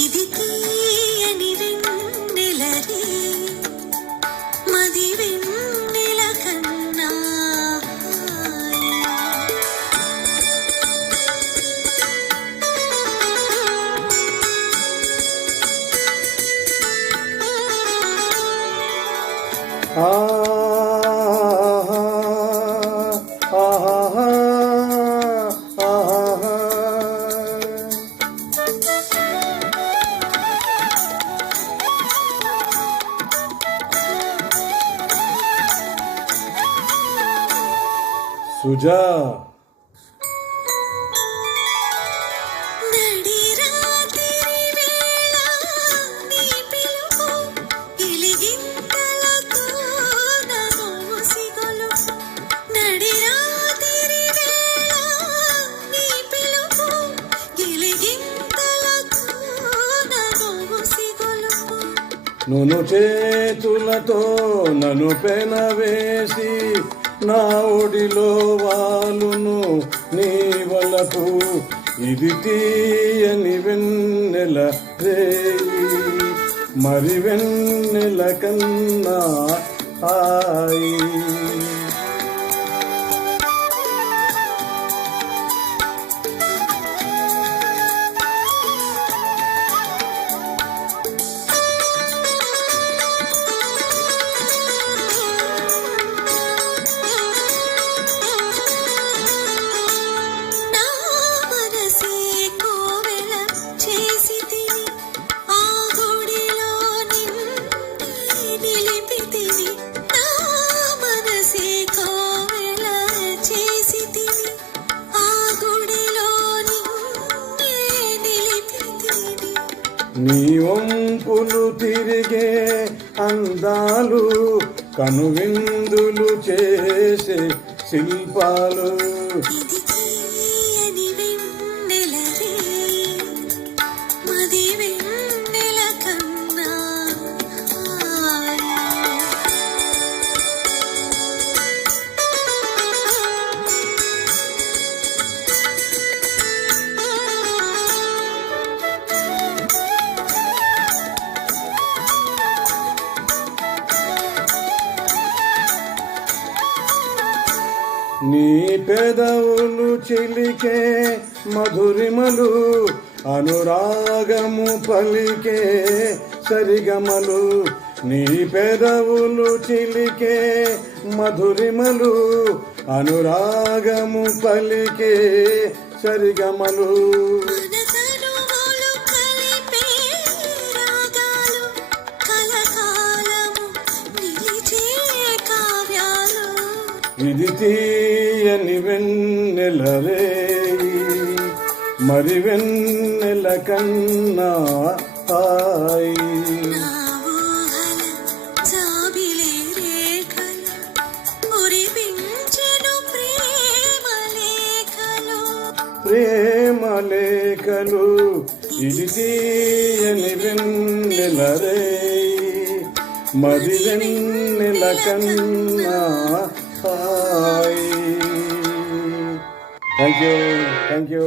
ఇది తీయని వెన్నెలరే మది వెన్నెల కన్నా సుజా నును చేతులతో నన్ను పెనవేసి నా ఒడిలో వాలును నీ వలపు ఇది తీయని వెన్నెల రేయి మరి వెన్నెల కన్నా హాయి నీ వంపులు తిరిగే అందాలు కనువిందులు చేసే శిల్పాలు నీ పెదవులు చిలికే మధురిమలు అనురాగము పలికే సరిగమలు నీ పెదవులు చిలికే మధురిమలు అనురాగము పలికే సరిగమలు ఇది తీయని వెన్నెల రేయి మరి వెన్నెల కన్నా హాయి ప్రేమ లేఖలు ఇది తీయని వెన్నెల రేయి మరి వెన్నెల కన్నా హాయి. Thank you.